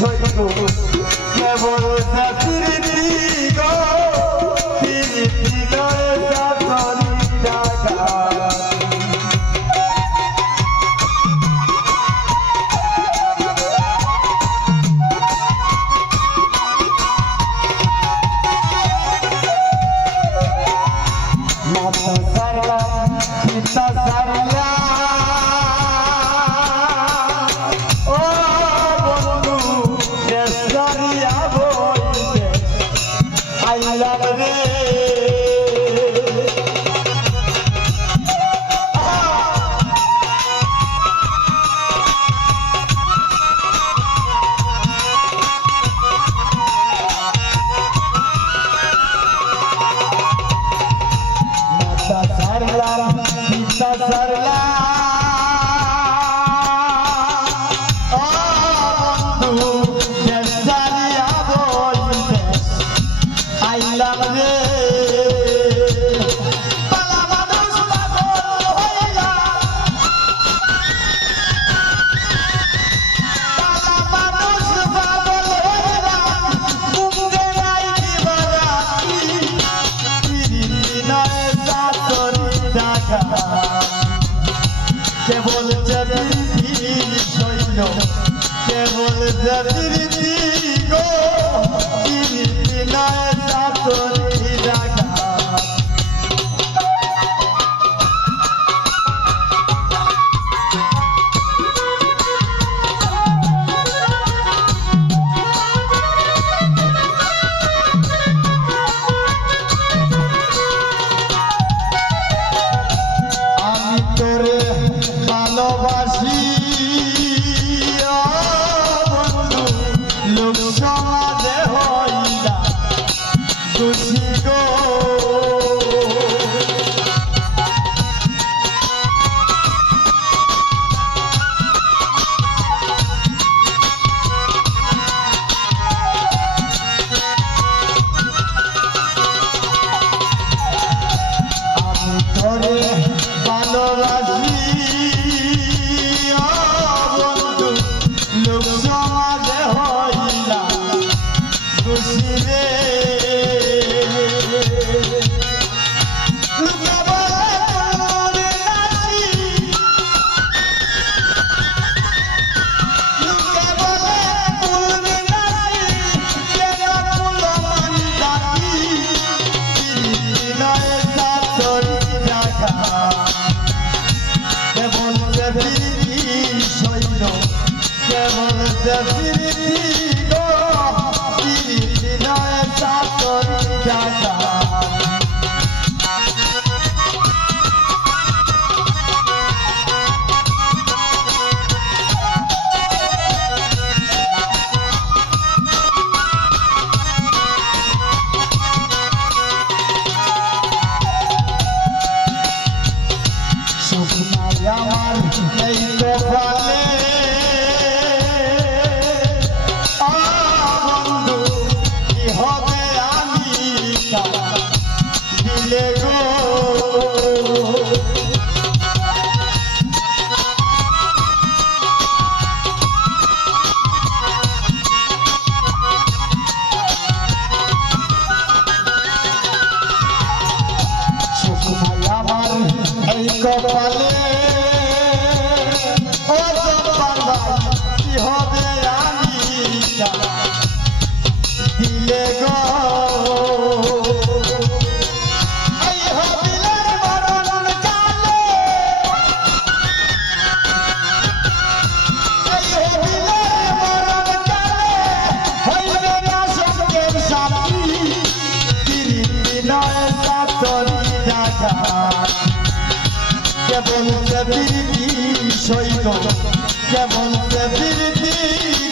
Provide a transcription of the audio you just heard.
সৈন্য কেবল জাতির দিগ তিনি দিগরে জাতরি ডাকা মাতা সারলা পিতা সারলা Pita sarla বন্ধু দেশালিয়া বইতে আইলাম রে পালা মানুষ পাগল হইলা পালা মানুষ পাগল হইলা মুখে নাই দিবারাতি বিরিনায় সাতরি ঢাকা কেবল জাতির সৈন্য কেবল জাতির দিগ তিনি বিনয় সাতরি ঢাকা আমি তোরে ভালোবাসি বন্ধু লোক সমাজে হইলা খুশি গো আমি তোরে ভালোবাসি বন্ধু লোক সমাজে হইলা খুশি রে লোকে বলে ফুলমনি নাচি লোকে বলে ফুলমনি নাচি কেন ফুলমনি ডাকি বিনয় সাতরি ঢাকা কেবল জাতির সৈন্য কেবল জাতির দিগ তিনি বিনয় সাতরি ঢাকা সুখনাই আমার এই কপালে বন্ধু কি হবে আমি দিলে গো সুখনাই আমার এই কপালে ও জব্বার ভাই কি হবে আমি দিলে গো এই হবিলের মরণ কালে এই হবিলের মরণ কালে হইবে না সঙ্গের সাথী তিনি বিনয় সাতরি ঢাকা কেবল জাতির সৈন্য কেবল জাতির দিগ